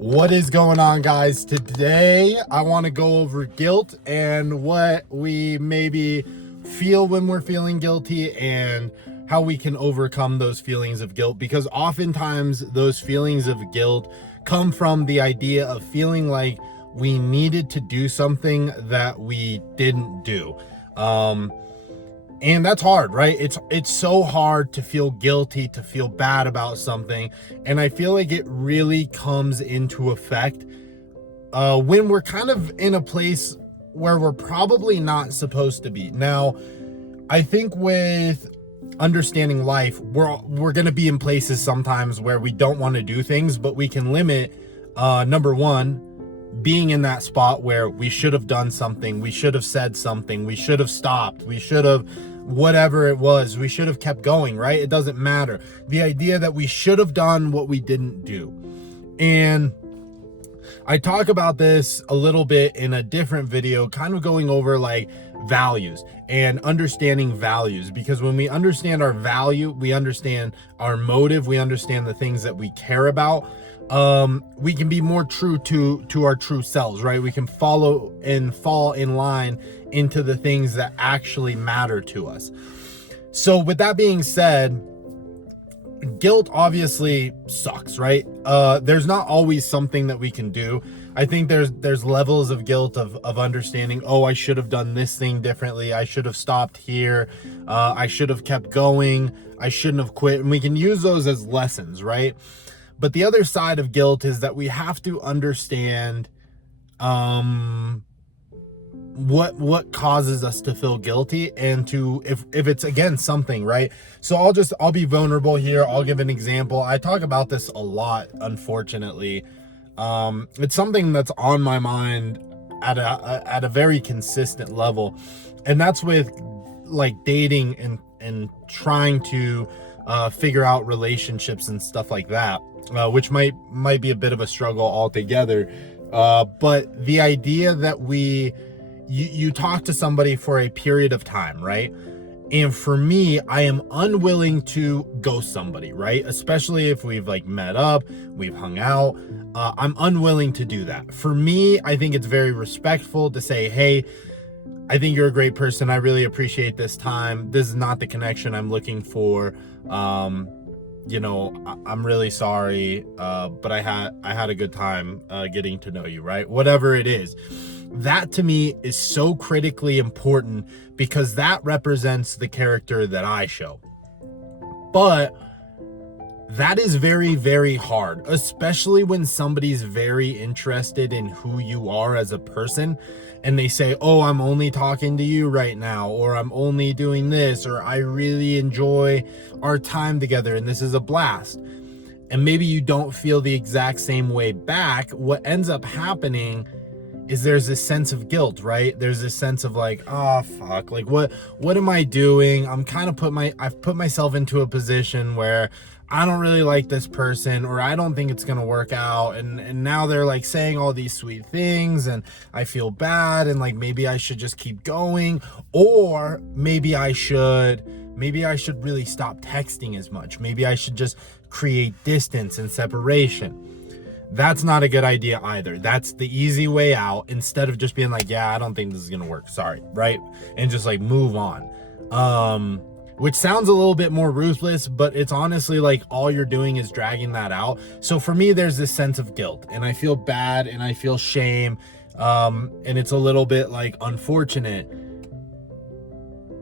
What is going on, guys? Today I want to go over guilt and what we maybe feel when we're feeling guilty and how we can overcome those feelings of guilt, because oftentimes those feelings of guilt come from the idea of feeling like we needed to do something that we didn't do. And that's hard, right? It's so hard to feel guilty, to feel bad about something. And I feel like it really comes into effect when we're kind of in a place where we're probably not supposed to be. Now, I think with understanding life, we're going to be in places sometimes where we don't want to do things, but we can limit, number one, being in that spot where we should have done something, we should have said something, we should have stopped, we should have whatever it was, we should have kept going, right? It doesn't matter. The idea that we should have done what we didn't do. And I talk about this a little bit in a different video, kind of going over like values and understanding values, because when we understand our value, we understand our motive, we understand the things that we care about. We can be more true to our true selves, right? We can follow and fall in line into the things that actually matter to us. So with that being said, guilt obviously sucks, right? There's not always something that we can do. I think there's levels of guilt of understanding, oh, I should have done this thing differently. I should have stopped here. I should have kept going. I shouldn't have quit. And we can use those as lessons, right? But the other side of guilt is that we have to understand what causes us to feel guilty, and to if it's again something, right? So I'll be vulnerable here. I'll give an example. I talk about this a lot, unfortunately. It's something that's on my mind at a very consistent level, and that's with like dating and trying to figure out relationships and stuff like that, which might be a bit of a struggle altogether. But the idea that you talk to somebody for a period of time, right? And for me, I am unwilling to ghost somebody, right? Especially if we've like met up, we've hung out. I'm unwilling to do that. For me, I think it's very respectful to say, hey, I think you're a great person. I really appreciate this time. This is not the connection I'm looking for. You know, I'm really sorry, but I had a good time getting to know you, right? Whatever it is. That to me is so critically important, because that represents the character that I show. But that is very, very hard, especially when somebody's very interested in who you are as a person, and they say, oh, I'm only talking to you right now, or I'm only doing this, or I really enjoy our time together and this is a blast. And maybe you don't feel the exact same way back. What ends up happening is there's this sense of guilt, right? There's this sense of like, oh fuck, like what am I doing? I've put myself into a position where I don't really like this person, or I don't think it's gonna work out, and now they're like saying all these sweet things and I feel bad, and like maybe I should just keep going, or maybe I should really stop texting as much. Maybe I should just create distance and separation. That's not a good idea either. That's the easy way out, instead of just being like, yeah, I don't think this is gonna work, sorry, right? And just like move on. Which sounds a little bit more ruthless, but it's honestly like all you're doing is dragging that out. So for me, there's this sense of guilt, and I feel bad and I feel shame. And it's a little bit like unfortunate.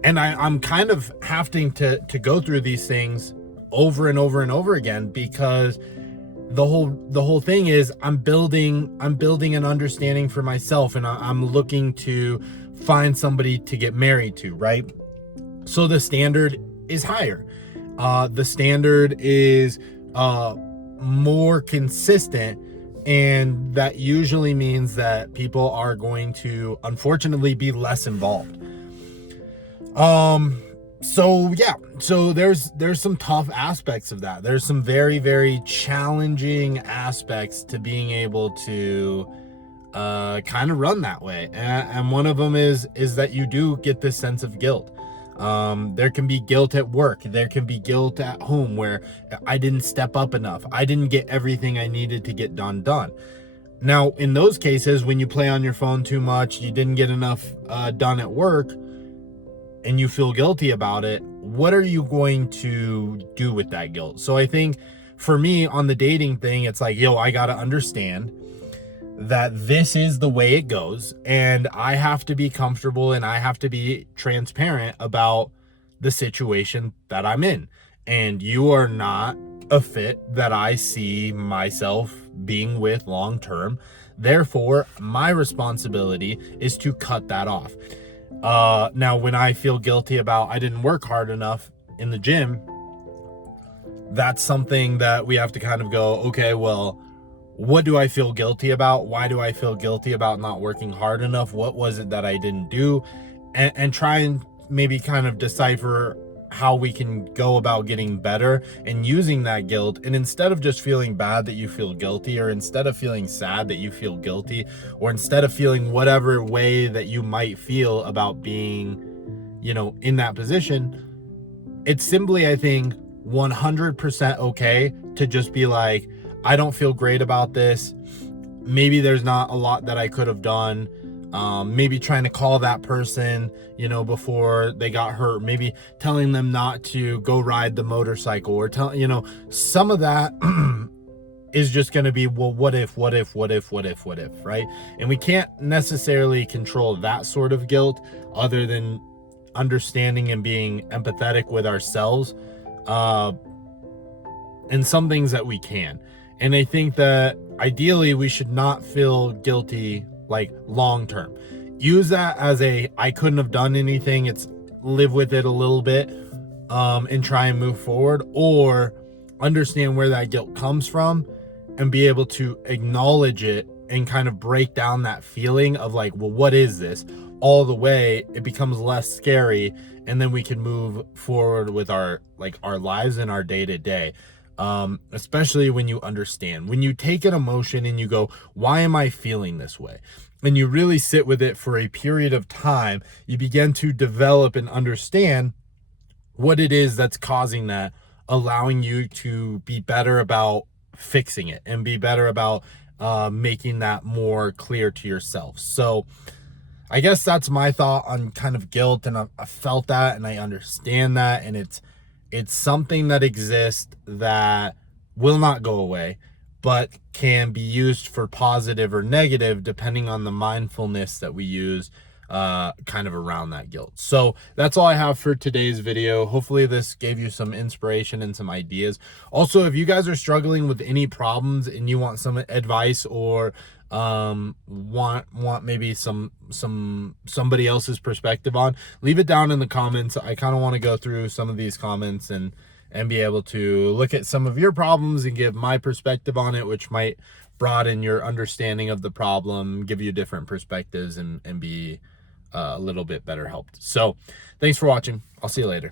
And I'm kind of having to go through these things over and over and over again, because the whole thing is I'm building an understanding for myself, and I'm looking to find somebody to get married to, right? So the standard is higher. The standard is more consistent, and that usually means that people are going to unfortunately be less involved. So yeah, so there's some tough aspects of that. There's some very, very challenging aspects to being able to kind of run that way, and one of them is that you do get this sense of guilt. There can be guilt at work. There can be guilt at home where I didn't step up enough. I didn't get everything I needed to get done. Now, in those cases, when you play on your phone too much, you didn't get enough done at work, and you feel guilty about it, what are you going to do with that guilt? So I think for me on the dating thing, it's like, yo, I got to understand that this is the way it goes, and I have to be comfortable and I have to be transparent about the situation that I'm in. And you are not a fit that I see myself being with long term. Therefore, my responsibility is to cut that off. Now, when I feel guilty about I didn't work hard enough in the gym, that's something that we have to kind of go, okay, well, what do I feel guilty about? Why do I feel guilty about not working hard enough? What was it that I didn't do? And try and maybe kind of decipher how we can go about getting better and using that guilt. And instead of just feeling bad that you feel guilty, or instead of feeling sad that you feel guilty, or instead of feeling whatever way that you might feel about being, you know, in that position, it's simply, I think, 100% okay to just be like, I don't feel great about this. Maybe there's not a lot that I could have done. Maybe trying to call that person, you know, before they got hurt, maybe telling them not to go ride the motorcycle, or you know, some of that is just going to be, well, what if, right? And we can't necessarily control that sort of guilt other than understanding and being empathetic with ourselves. And some things that we can. And I think that ideally we should not feel guilty like long term. Use that as a I couldn't have done anything. It's live with it a little bit and try and move forward, or understand where that guilt comes from and be able to acknowledge it and kind of break down that feeling of like, well, what is this? All the way it becomes less scary, and then we can move forward with our lives and our day-to-day. Especially when you understand, when you take an emotion and you go, why am I feeling this way? And you really sit with it for a period of time, you begin to develop and understand what it is that's causing that, allowing you to be better about fixing it and be better about making that more clear to yourself. So I guess that's my thought on kind of guilt, and I felt that and I understand that, and it's something that exists that will not go away, but can be used for positive or negative depending on the mindfulness that we use kind of around that guilt. So that's all I have for today's video. Hopefully this gave you some inspiration and some ideas. Also, if you guys are struggling with any problems and you want some advice, or want maybe somebody else's perspective on, leave it down in the comments. I kind of want to go through some of these comments and be able to look at some of your problems and give my perspective on it, which might broaden your understanding of the problem, give you different perspectives, and be a little bit better helped. So thanks for watching. I'll see you later.